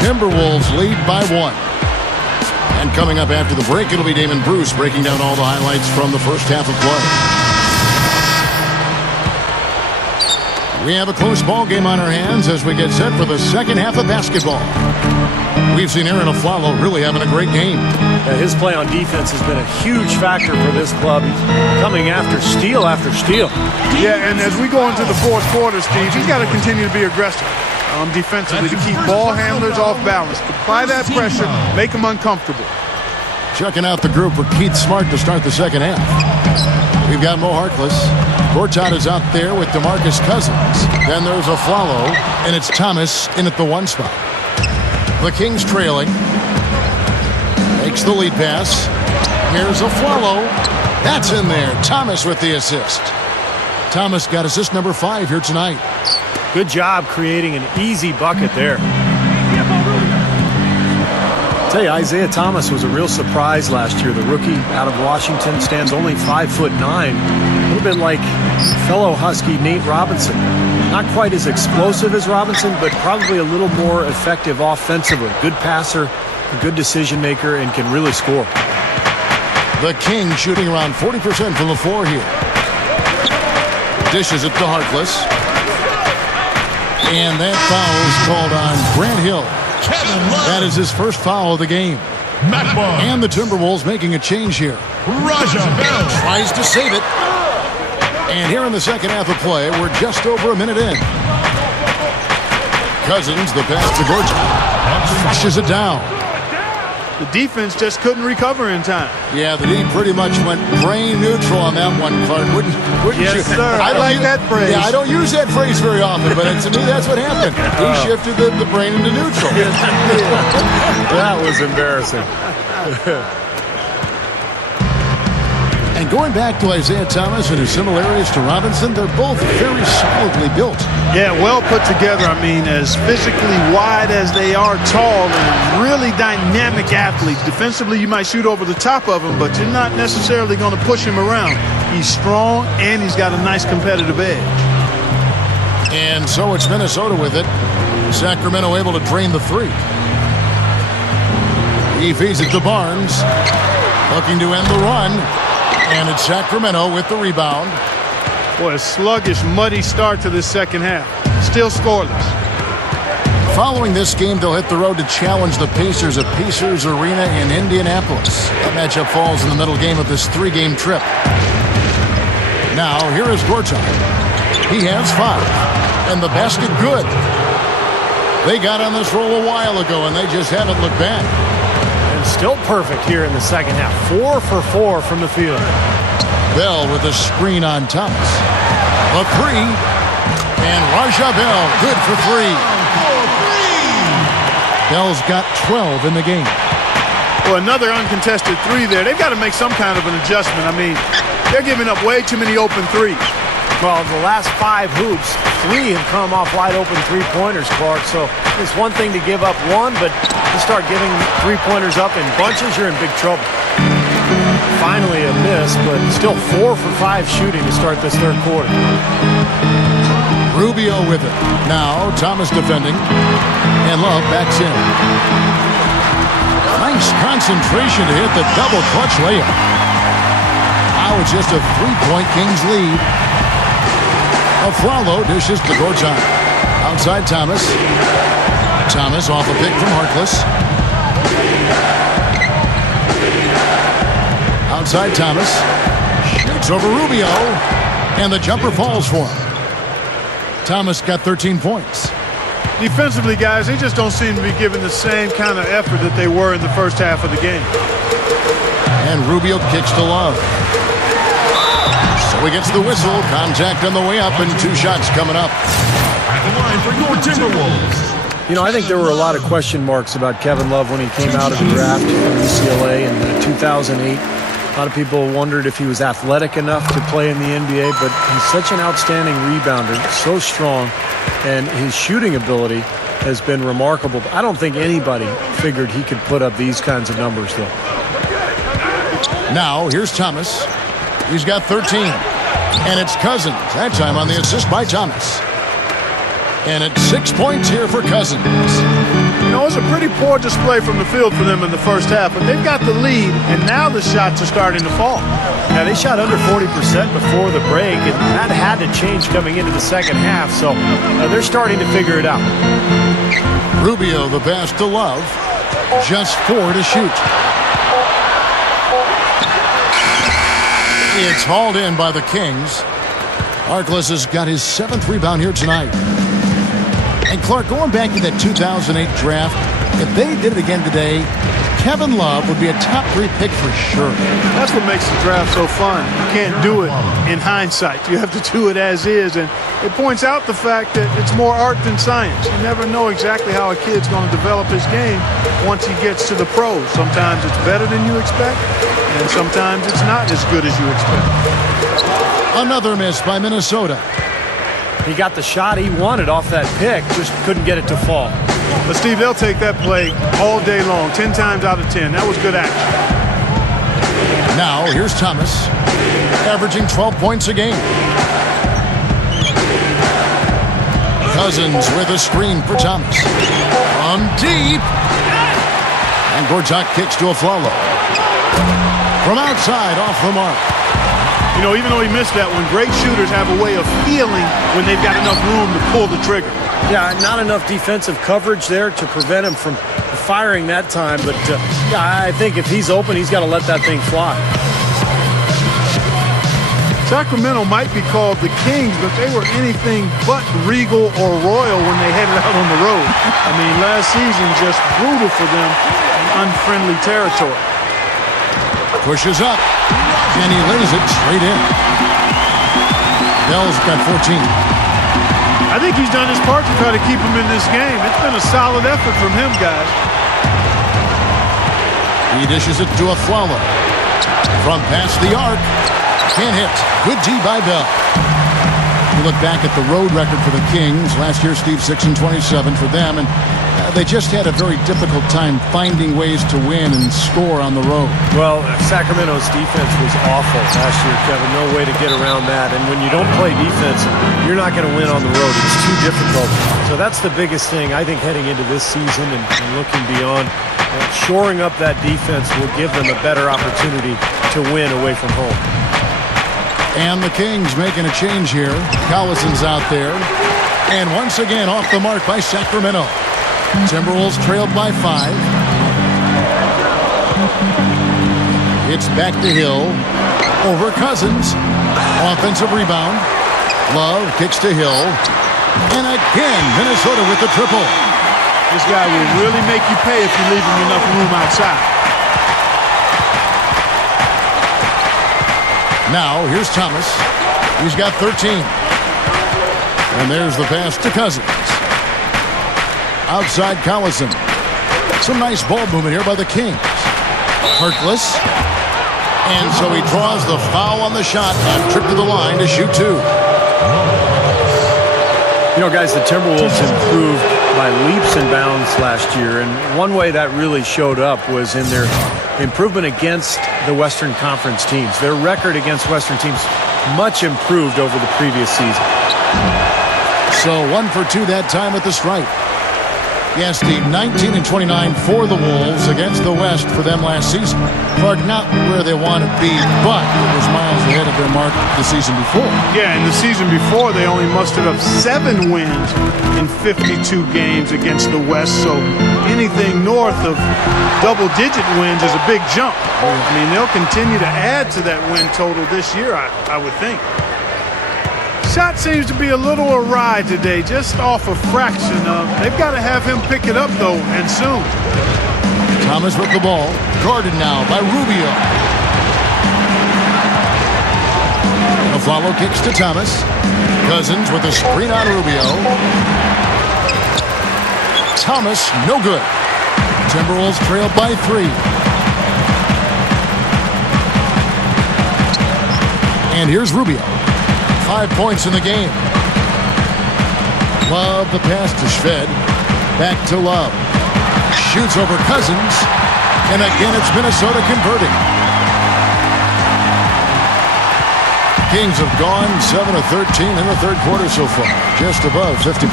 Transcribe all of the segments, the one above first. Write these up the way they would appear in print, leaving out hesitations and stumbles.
Timberwolves lead by 1. And coming up after the break, it'll be Damon Bruce breaking down all the highlights from the first half of play. We have a close ball game on our hands as we get set for the second half of basketball. We've seen Aaron Aflalo really having a great game. Yeah, his play on defense has been a huge factor for this club. He's coming after steal after steal. Yeah, and as we go into the fourth quarter, Steve, he's got to continue to be aggressive defensively to keep ball handlers off balance. Apply that pressure, make them uncomfortable. Checking out the group for Keith Smart to start the second half. We've got Mo Harkless. Gortat is out there with DeMarcus Cousins. Then there's Aflalo, and it's Thomas in at the 1 spot. The Kings trailing. Makes the lead pass. Here's Aflalo. That's in there. Thomas with the assist. Thomas got assist number 5 here tonight. Good job creating an easy bucket there. I'll tell you, Isaiah Thomas was a real surprise last year. The rookie out of Washington stands only 5'9". A little bit like fellow Husky Nate Robinson. Not quite as explosive as Robinson, but probably a little more effective offensively. Good passer, a good decision maker, and can really score. The Kings shooting around 40% from the floor here. Dishes it to Harkless. And that foul is called on Grant Hill. That is his first foul of the game. And the Timberwolves making a change here. Tries to save it. And here in the second half of play, we're just over a minute in. Cousins, the pass to Gortat. Flushes it down. The defense just couldn't recover in time. Yeah, the D pretty much went brain neutral on that one, Clark. Wouldn't yes, you? Sir. I like that phrase. Yeah, I don't use that phrase very often, but to me, that's what happened. He shifted the brain into neutral. That was embarrassing. And going back to Isaiah Thomas and his similarities to Robinson, they're both very solidly built. Yeah, well put together. I mean, as physically wide as they are, tall and really dynamic athletes. Defensively, you might shoot over the top of him, but you're not necessarily going to push him around. He's strong, and he's got a nice competitive edge. And so it's Minnesota with it. Sacramento able to drain the 3. He feeds it to Barnes. Looking to end the run. And it's Sacramento with the rebound. Boy, a sluggish, muddy start to this second half. Still scoreless. Following this game, they'll hit the road to challenge the Pacers at Pacers Arena in Indianapolis. That matchup falls in the middle game of this 3-game trip. Now, here is Gortat. He has 5. And the basket good. They got on this roll a while ago, and they just haven't looked back. Still perfect here in the second half. 4 for 4 from the field. Bell with a screen on Thomas. A 3. And Raja Bell good for 3. Bell's got 12 in the game. Well, another uncontested 3 there. They've got to make some kind of an adjustment. I mean, they're giving up way too many open 3s. Well, the last 5 hoops, 3 have come off wide open 3-pointers, Clark. So it's one thing to give up 1, but you start giving 3-pointers up in bunches, you're in big trouble. Finally a miss, but still 4 for 5 shooting to start this third quarter. Rubio with it. Now Thomas defending. And Love backs in. Nice concentration to hit the double clutch layup. Now it's just a 3-point Kings lead. Aflalo dishes to Gortat. Outside Thomas. Thomas off a pick from Harkless. Outside Thomas. Shoots over Rubio. And the jumper falls for him. Thomas got 13 points. Defensively, guys, they just don't seem to be giving the same kind of effort that they were in the first half of the game. And Rubio kicks to Love. So he gets the whistle. Contact on the way up, and 2 shots coming up. At the line for your Timberwolves. You know, I think there were a lot of question marks about Kevin Love when he came out of the draft from UCLA in 2008. A lot of people wondered if he was athletic enough to play in the NBA, but he's such an outstanding rebounder, so strong, and his shooting ability has been remarkable. I don't think anybody figured he could put up these kinds of numbers, though. Now, here's Thomas. He's got 13. And it's Cousins, that time on the assist by Thomas. And it's 6 points here for Cousins. You know, it's a pretty poor display from the field for them in the first half, but they've got the lead, and now the shots are starting to fall. Yeah, they shot under 40% before the break, and that had to change coming into the second half, so they're starting to figure it out. Rubio, the pass to Love. Just 4 to shoot. It's hauled in by the Kings. Harkless has got his 7th rebound here tonight. And Clark, going back to that 2008 draft, if they did it again today, Kevin Love would be a top 3 pick for sure. That's what makes the draft so fun. You can't do it in hindsight. You have to do it as is. And it points out the fact that it's more art than science. You never know exactly how a kid's going to develop his game once he gets to the pros. Sometimes it's better than you expect, and sometimes it's not as good as you expect. Another miss by Minnesota. He got the shot he wanted off that pick, just couldn't get it to fall. But, Steve, they'll take that play all day long, 10 times out of 10. That was good action. Now, here's Thomas, averaging 12 points a game. Cousins with a screen for Thomas. From deep. And Gorchak kicks to a follow. From outside, off the mark. You know, even though he missed that one, great shooters have a way of feeling when they've got enough room to pull the trigger. Yeah, not enough defensive coverage there to prevent him from firing that time. But, yeah, I think if he's open, he's got to let that thing fly. Sacramento might be called the Kings, but they were anything but regal or royal when they headed out on the road. I mean, last season just brutal for them in unfriendly territory. Pushes up, and he lays it straight in. Bell's got 14. I think he's done his part to try to keep him in this game. It's been a solid effort from him, guys. He dishes it to a Flalo. From past the arc. Can't hit. Good D by Bell. You look back at the road record for the Kings. Last year, Steve, 6-27 for them. And they just had a very difficult time finding ways to win and score on the road. Well, Sacramento's defense was awful last year, Kevin. No way to get around that. And when you don't play defense, you're not going to win on the road. It's too difficult. So that's the biggest thing, I think, heading into this season and looking beyond. Shoring up that defense will give them a better opportunity to win away from home. And the Kings making a change here. Collison's out there. And once again, off the mark by Sacramento. Timberwolves trailed by 5. It's back to Hill. Over Cousins. Offensive rebound. Love kicks to Hill. And again, Minnesota with the triple. This guy will really make you pay if you leave him enough room outside. Now, here's Thomas. He's got 13. And there's the pass to Cousins. Outside Collison. Some nice ball movement here by the Kings. Harkless. And so he draws the foul on the shot. A trip to the line to shoot 2. You know, guys, the Timberwolves improved by leaps and bounds last year. And one way that really showed up was in their improvement against the Western Conference teams. Their record against Western teams much improved over the previous season. So 1 for 2 that time at the stripe. Yes, Steve, 19-29 for the Wolves against the West for them last season. Clark, not where they want to be, but it was miles ahead of their mark the season before. Yeah, and the season before they only mustered up 7 wins in 52 games against the West, so anything north of double-digit wins is a big jump. I mean, they'll continue to add to that win total this year, I would think. Shot seems to be a little awry today, just off a fraction of. They've got to have him pick it up, though, and soon. Thomas with the ball. Guarded now by Rubio. The follow kicks to Thomas. Cousins with a screen on Rubio. Thomas, no good. Timberwolves trail by 3. And here's Rubio. 5 points in the game. Love the pass to Shved. Back to Love. Shoots over Cousins. And again, it's Minnesota converting. Kings have gone 7 of 13 in the third quarter so far, just above 50%.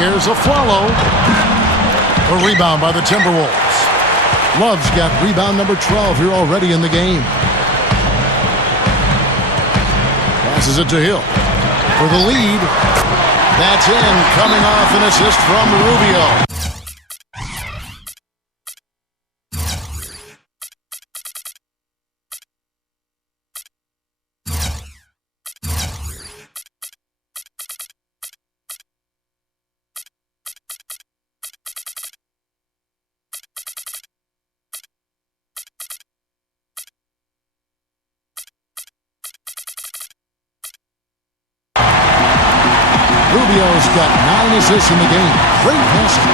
Here's a follow. A rebound by the Timberwolves. Love's got rebound number 12 here already in the game. Passes it to Hill for the lead. That's in, coming off an assist from Rubio. Rubio's got 9 assists in the game. Great passing.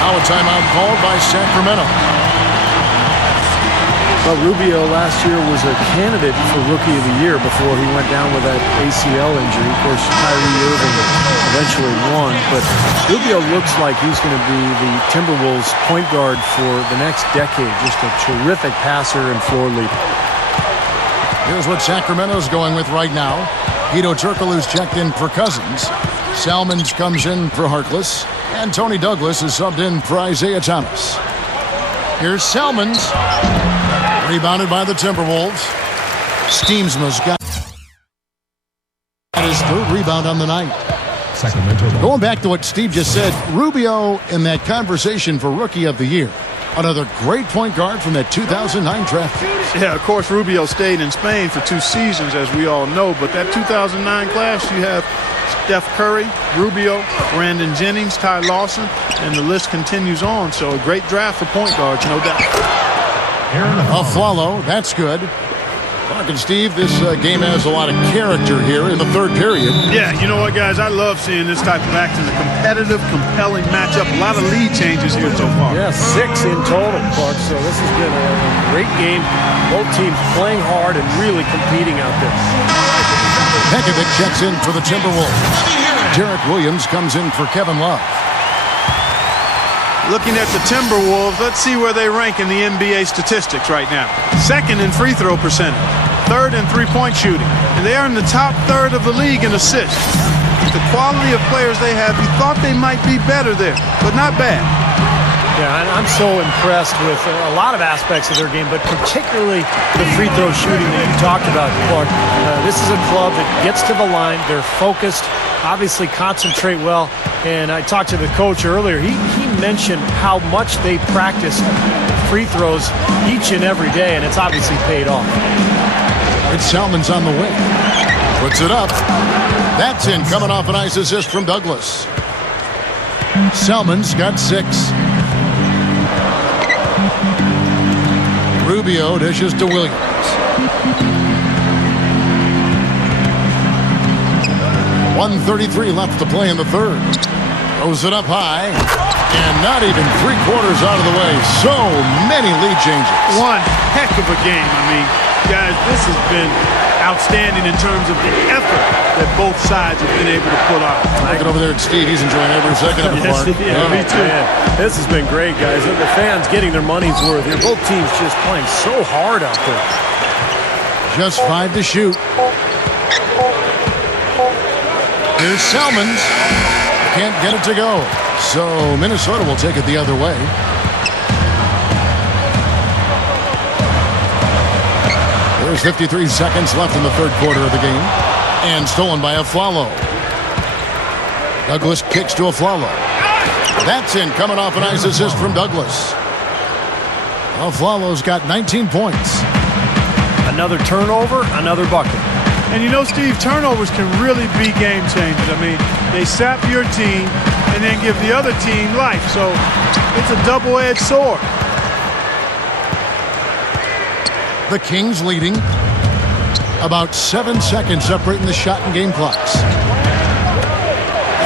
Now a timeout called by Sacramento. Well, Rubio last year was a candidate for Rookie of the Year before he went down with that ACL injury. Of course, Kyrie Irving eventually won, but Rubio looks like he's going to be the Timberwolves point guard for the next decade. Just a terrific passer and floor leader. Here's what Sacramento's going with right now. Hedo Turkoglu's checked in for Cousins. Salmons comes in for Harkless. And Tony Douglas is subbed in for Isaiah Thomas. Here's Salmons. Rebounded by the Timberwolves. Steamsma's got his third rebound on the night. Sacramento. Going back to what Steve just said, Rubio in that conversation for Rookie of the Year. Another great point guard from that 2009 draft. Yeah, of course, Rubio stayed in Spain for 2 seasons, as we all know. But that 2009 class, you have Steph Curry, Rubio, Brandon Jennings, Ty Lawson, and the list continues on. So a great draft for point guards, no doubt. Afflalo, that's good. Talking Steve, this game has a lot of character here in the third period. Yeah, you know what, guys? I love seeing this type of action. A competitive, compelling matchup. A lot of lead changes here so far. Yeah, 6 in total, Clark. So this has been a great game. Both teams playing hard and really competing out there. Pekovic checks in for the Timberwolves. Derek Williams comes in for Kevin Love. Looking at the Timberwolves, let's see where they rank in the NBA statistics right now. Second in free throw percentage, third in three-point shooting, and they are in the top third of the league in assists. With the quality of players they have, you thought they might be better there, but not bad. Yeah, and I'm so impressed with a lot of aspects of their game, but particularly the free throw shooting that you talked about, Clark. This is a club that gets to the line. They're focused, obviously concentrate well. And I talked to the coach earlier. He mentioned how much they practice free throws each and every day, and it's obviously paid off. It's Salmons on the wing. Puts it up. That's in, coming off a nice assist from Douglas. Salmons got 6. Rubio dishes to Williams. 1:33 left to play in the third. Throws it up high. And not even 3/4 out of the way. So many lead changes. One heck of a game. I mean, guys, this has been outstanding in terms of the effort that both sides have been able to put on. Looking over there at Steve. He's enjoying every second of it. Yes, yeah, me too. Man, this has been great, guys. The fans getting their money's worth here. Both teams just playing so hard out there. Just 5 to shoot. Here's Salmons. Can't get it to go. So Minnesota will take it the other way. There's 53 seconds left in the third quarter of the game. And stolen by Afflalo. Douglas kicks to Afflalo. That's in, coming off a nice assist from Douglas. Afflalo's got 19 points. Another turnover, another bucket. And you know, Steve, turnovers can really be game changers. I mean, they sap your team and then give the other team life. So it's a double-edged sword. The Kings leading. About 7 seconds separating the shot and game clocks.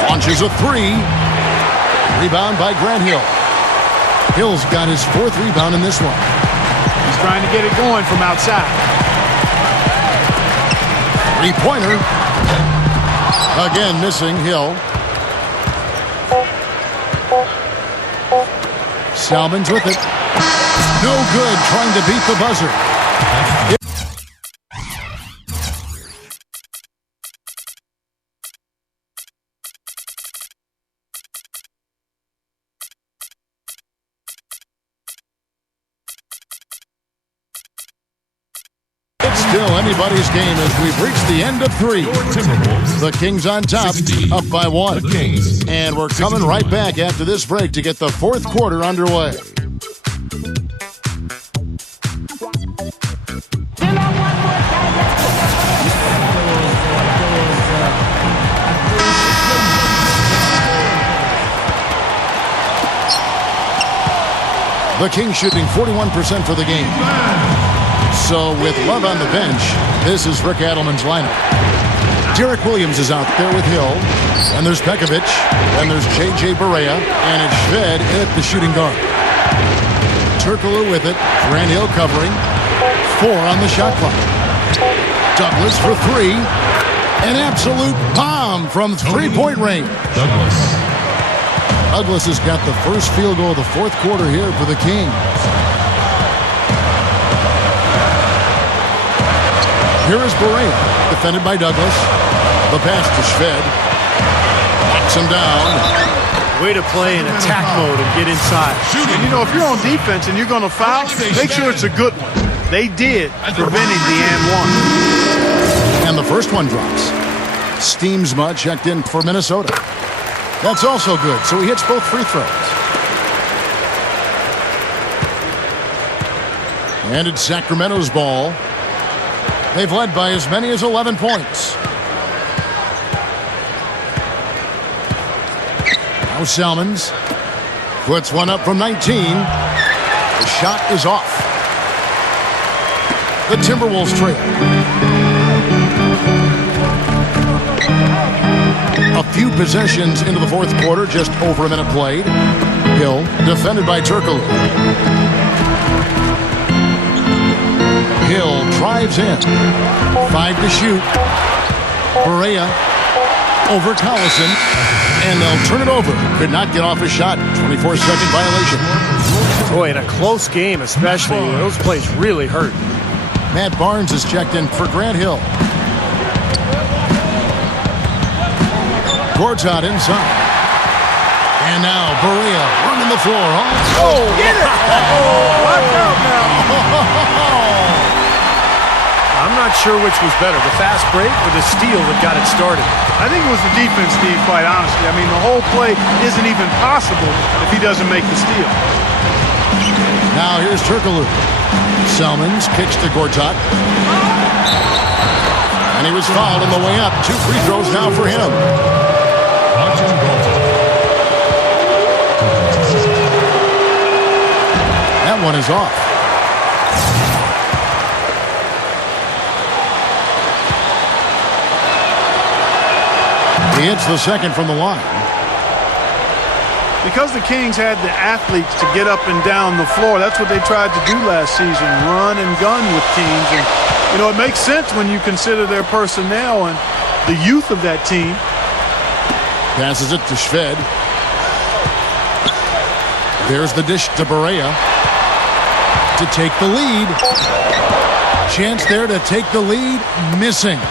Launches a 3. Rebound by Grant Hill. Hill's got his 4th rebound in this one. He's trying to get it going from outside. 3-pointer. Again missing Hill. Salmons with it. No good, trying to beat the buzzer. still anybody's game as we've reached the end of 3. Timberwolves. The Kings on top, 60. up by 1. The Kings. And we're coming right back after this break to get the 4th quarter underway. The Kings shooting 41% for the game. So with Love on the bench, this is Rick Adelman's lineup. Derek Williams is out there with Hill. And there's Pekovic. And there's J.J. Barea. And it's Shved at the shooting guard. Turkoglu with it. Grant Hill covering. 4 on the shot clock. Douglas for 3. An absolute bomb from three-point range. Douglas has got the first field goal of the 4th quarter here for the Kings. Here is Barea, defended by Douglas. The pass to Shved. Knocks him down. Way to play in attack mode and get inside. And you know, if you're on defense and you're going to foul, make sure it's a good one. They did, preventing the and one. And the first one drops. Steamsma checked in for Minnesota. That's also good, so he hits both free throws. And it's Sacramento's ball. They've led by as many as 11 points. Now Salmons puts one up from 19. The shot is off. The Timberwolves trail. A few possessions into the 4th quarter, just over a minute played. Hill, defended by Turkoglu. Hill drives in. 5 to shoot. Barea over Collison. And they'll turn it over. Could not get off a shot. 24-second violation. Boy, in a close game especially, those plays really hurt. Matt Barnes is checked in for Grant Hill. Gortat inside. And now Barea running the floor. Oh, get it! Watch out now. I'm not sure which was better, the fast break or the steal that got it started. I think it was the defense, Steve, quite honestly. I mean, the whole play isn't even possible if he doesn't make the steal. Now here's Turkoglu. Salmons kicks to Gortat. And he was fouled on the way up. 2 free throws now for him. That one is off. He hits the second from the line. Because the Kings had the athletes to get up and down the floor, that's what they tried to do last season, run and gun with teams. And, you know, it makes sense when you consider their personnel and the youth of that team. Passes it to Shved. There's the dish to Barea to take the lead. Chance there to take the lead. Missing.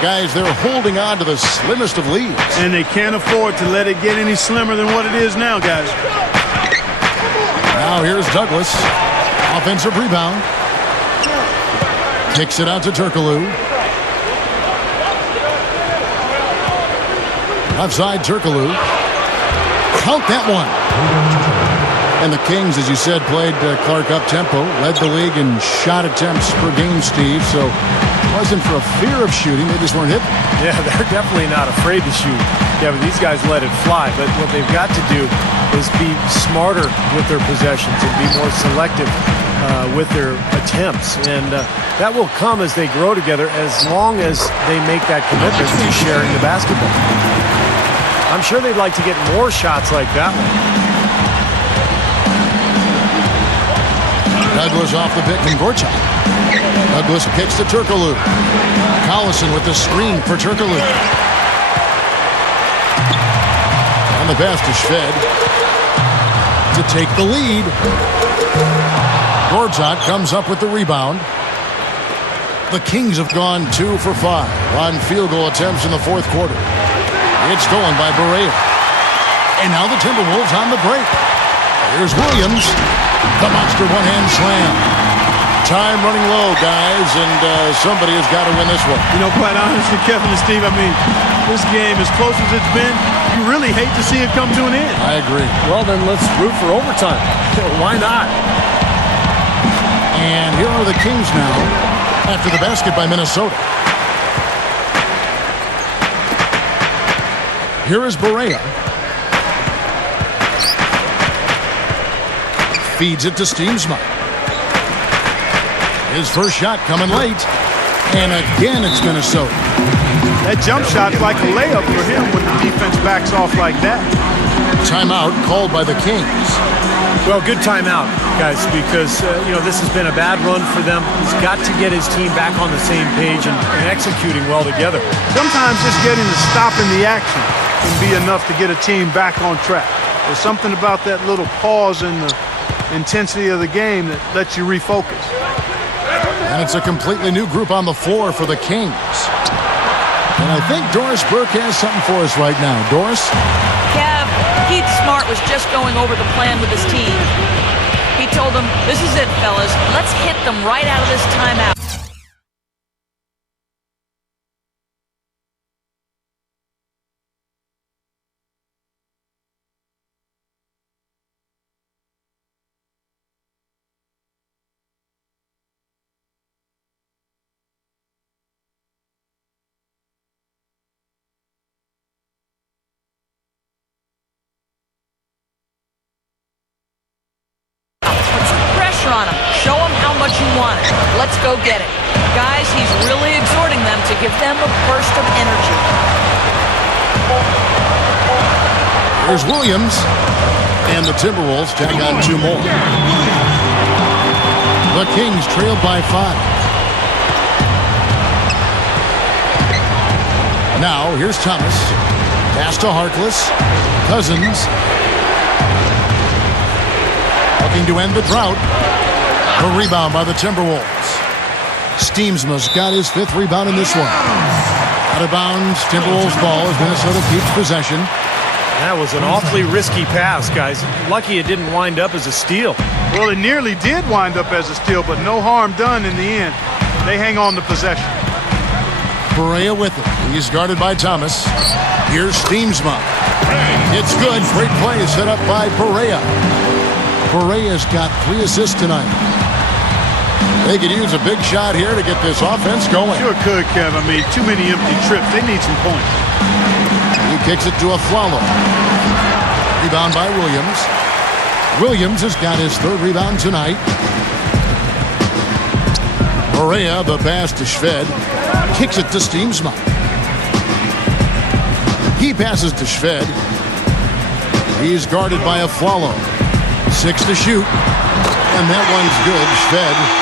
Guys, they're holding on to the slimmest of leads. And they can't afford to let it get any slimmer than what it is now, guys. Now here's Douglas. Offensive rebound. Kicks it out to Turkoglu. Outside Turkoglu. Count that one. And the Kings, as you said, played Clark up-tempo. Led the league in shot attempts per game, Steve. So it wasn't for a fear of shooting. They just weren't hitting. Yeah, they're definitely not afraid to shoot. Yeah, but these guys let it fly. But what they've got to do is be smarter with their possessions and be more selective with their attempts. And that will come as they grow together, as long as they make that commitment to sharing the basketball. I'm sure they'd like to get more shots like that one. Douglas off the pick from Gortat. Douglas kicks to Turkoglu. Collison with the screen for Turkoglu. And the pass to Shved to take the lead. Gortat comes up with the rebound. The Kings have gone 2 for 5 on field goal attempts in the 4th quarter. It's stolen by Barea. And now the Timberwolves on the break. Here's Williams. The monster one-hand slam. Time running low, guys, and somebody has got to win this one. You know, quite honestly, Kevin and Steve, I mean, this game, as close as it's been, you really hate to see it come to an end. I agree. Well, then let's root for overtime. Why not? And here are the Kings now after the basket by Minnesota. Here is Barea. Feeds it to Steamsma. His first shot coming late. And again, it's Minnesota. That jump shot's like a layup for him when the defense backs off like that. Timeout called by the Kings. Well, good timeout, guys, because, this has been a bad run for them. He's got to get his team back on the same page and executing well together. Sometimes just getting to stop in the action can be enough to get a team back on track. There's something about that little pause in the intensity of the game that lets you refocus. And it's a completely new group on the floor for the Kings. And I think Doris Burke has something for us right now. Doris? Kev, Keith Smart was just going over the plan with his team. He told them, this is it, fellas. Let's hit them right out of this timeout. On him. Show him how much you want it. Let's go get it. Guys, he's really exhorting them to give them a burst of energy. Here's Williams. And the Timberwolves tag on 2 more. The Kings trailed by 5. Now, here's Thomas. Pass to Harkless. Cousins. Looking to end the drought. A rebound by the Timberwolves. Steamsma's got his 5th rebound in this one. Out of bounds, Timberwolves ball as Minnesota keeps possession. That was an awfully risky pass, guys. Lucky it didn't wind up as a steal. Well, it nearly did wind up as a steal, but no harm done in the end. They hang on to possession. Barea with it. He's guarded by Thomas. Here's Steamsma. It's good. Great play set up by Barea. Barea's got 3 assists tonight. They could use a big shot here to get this offense going. Sure could, Kev. I mean, too many empty trips. They need some points. He kicks it to a Flalo. Rebound by Williams. Williams has got his 3rd rebound tonight. Barea, the pass to Shved. Kicks it to Steamsma. He passes to Shved. He's guarded by a Flalo. 6 to shoot. And that one's good. Shved.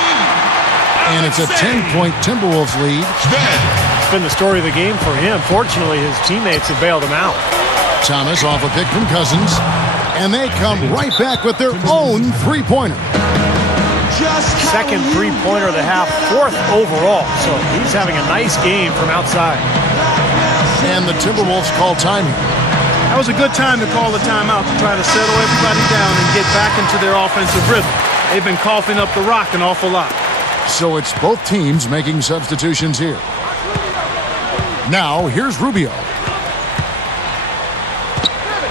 And it's a 10-point Timberwolves lead. It's been the story of the game for him. Fortunately, his teammates have bailed him out. Thomas off a pick from Cousins. And they come right back with their own 3-pointer. Second 3-pointer of the half, 4th overall. So he's having a nice game from outside. And the Timberwolves call time here. That was a good time to call the timeout to try to settle everybody down and get back into their offensive rhythm. They've been coughing up the rock an awful lot. So it's both teams making substitutions here. Now, here's Rubio.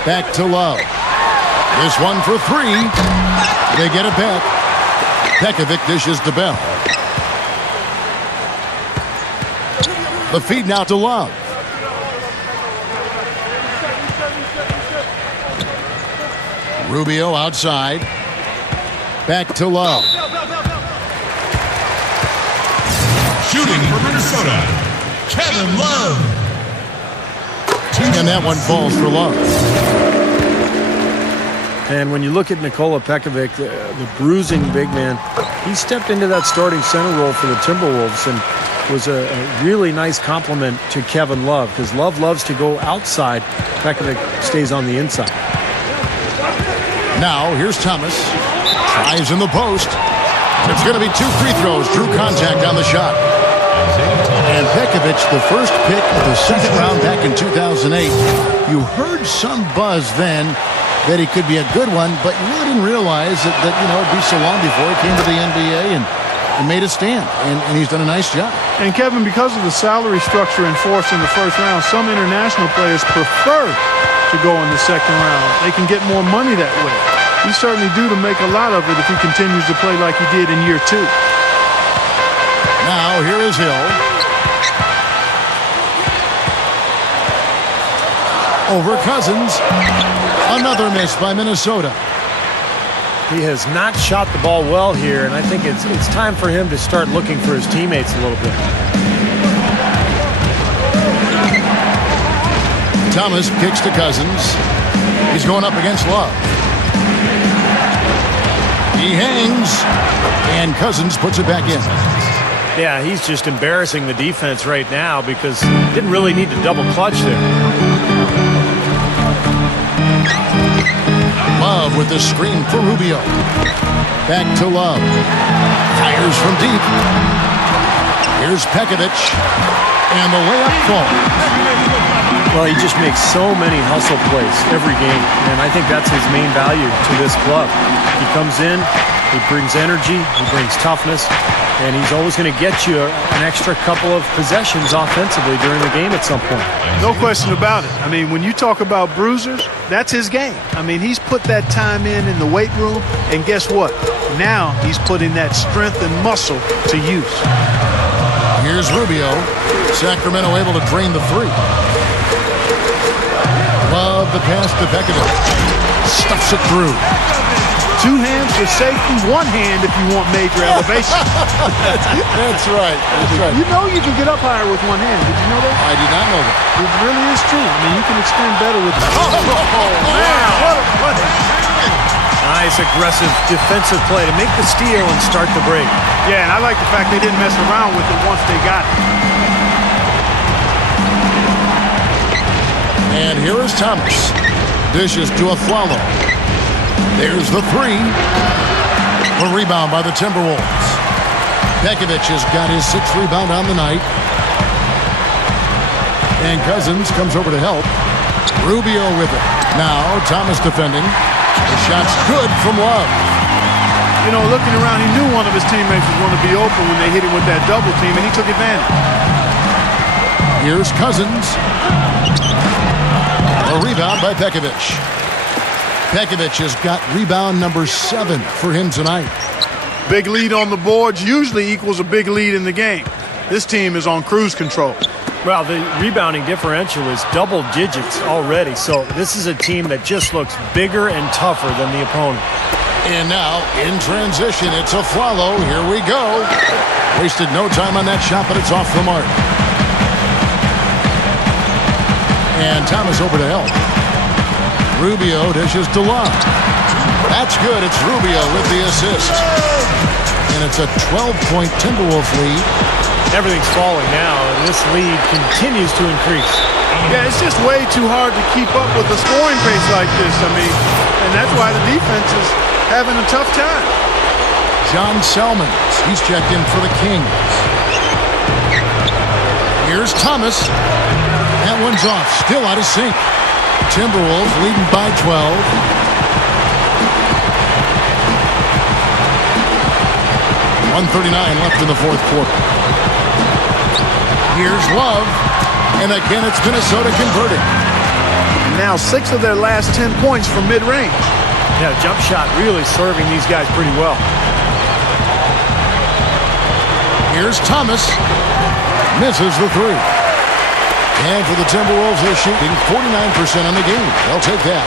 Back to Love. This one for 3. They get it back. Pekovic dishes to Bell. The feed now to Love. Rubio outside. Back to Love. Shooting for Minnesota, Kevin Love. And that one falls for Love. And when you look at Nikola Pekovic, the bruising big man, he stepped into that starting center role for the Timberwolves and was a really nice compliment to Kevin Love because Love loves to go outside. Pekovic stays on the inside. Now, here's Thomas. Tries in the post. It's going to be 2 free throws. Drew contact on the shot. And Pekovic, the first pick of the 2nd round back in 2008. You heard some buzz then that he could be a good one, but you really didn't realize that it'd be so long before he came to the NBA. And and made a stand, and he's done a nice job. And Kevin, because of the salary structure enforced in the first round, some international players prefer to go in the second round. They can get more money that way. He's certainly due to make a lot of it if he continues to play like he did in year 2. Now here is Hill. Over Cousins. Another miss by Minnesota. He has not shot the ball well here, and I think it's time for him to start looking for his teammates a little bit. Thomas kicks to Cousins. He's going up against Love. He hangs, and Cousins puts it back in. Yeah, he's just embarrassing the defense right now because didn't really need to double clutch there. Love with the screen for Rubio. Back to Love. Fires from deep. Here's Pekovic. And the layup falls. Well, he just makes so many hustle plays every game, and I think that's his main value to this club. He comes in, he brings energy, he brings toughness, and he's always going to get you an extra couple of possessions offensively during the game at some point. No question about it. I mean, when you talk about bruisers, that's his game. I mean, he's put that time in the weight room, and guess what? Now he's putting that strength and muscle to use. Here's Rubio. Sacramento able to drain the three. Love the pass to Pekovic. Stuffs it through. 2 hands for safety, 1 hand if you want major elevation. That's right. That's right. You know you can get up higher with 1 hand. Did you know that? I did not know that. It really is true. I mean, you can extend better with that. Oh, man. What a play. Nice aggressive defensive play to make the steal and start the break. Yeah, and I like the fact they didn't mess around with it once they got it. And here is Thomas. Dishes to Aflalo. There's the three. A rebound by the Timberwolves. Pekovic has got his 6th rebound on the night. And Cousins comes over to help. Rubio with it. Now Thomas defending. The shot's good from Love. You know, looking around, he knew one of his teammates was going to be open when they hit him with that double team, and he took advantage. Here's Cousins. A rebound by Pekovic. Pekovic has got rebound number 7 for him tonight. Big lead on the boards usually equals a big lead in the game. This team is on cruise control. Well, the rebounding differential is double digits already, so this is a team that just looks bigger and tougher than the opponent. And now, in transition, it's Aflalo. Here we go. Wasted no time on that shot, but it's off the mark. And Thomas over to help. Rubio dishes to Love. That's good. It's Rubio with the assist. And it's a 12-point Timberwolves lead. Everything's falling now, and this lead continues to increase. Yeah, it's just way too hard to keep up with a scoring pace like this. I mean, and that's why the defense is having a tough time. John Selmans, he's checked in for the Kings. Here's Thomas. That one's off, still out of sync. Timberwolves leading by 12. .139 left in the 4th quarter. Here's Love, and again it's Minnesota converting. Now 6 of their last 10 points from mid-range. Yeah, jump shot really serving these guys pretty well. Here's Thomas. Misses the 3. And for the Timberwolves, they're shooting 49% on the game. They'll take that.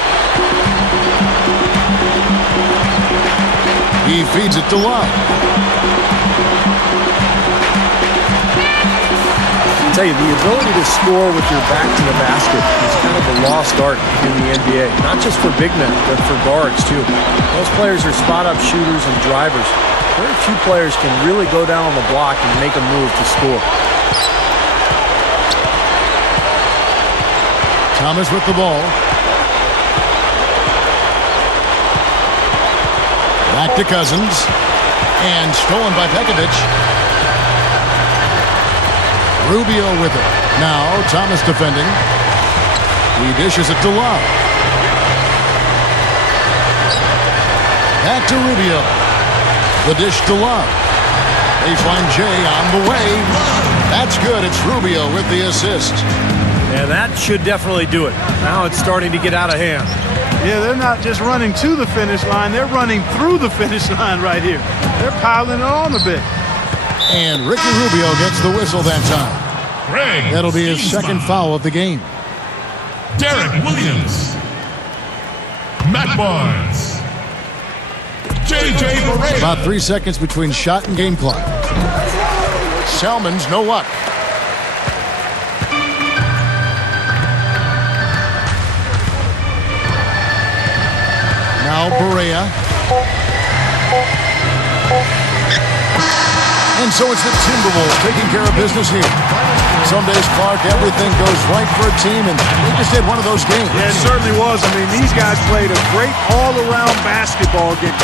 He feeds it to Love. I tell you, the ability to score with your back to the basket is kind of a lost art in the NBA. Not just for big men, but for guards, too. Those players are spot-up shooters and drivers. Very few players can really go down on the block and make a move to score. Thomas with the ball. Back to Cousins. And stolen by Pekovic. Rubio with it. Now Thomas defending. He dishes it to Love. Back to Rubio. The dish to Love. Baseline J on the way. That's good. It's Rubio with the assist. And that should definitely do it. Now it's starting to get out of hand. Yeah, they're not just running to the finish line. They're running through the finish line right here. They're piling it on a bit. And Ricky Rubio gets the whistle that time. Greg That'll be his Steensma. second foul of the game. Derek Williams. Matt Barnes. J.J. Barea. About 3 seconds between shot and game clock. Selman's no luck. Now Barea. And so it's the Timberwolves taking care of business here. Some days, Clark, everything goes right for a team, and they just had one of those games. Yeah, it certainly was. I mean, these guys played a great all-around basketball game.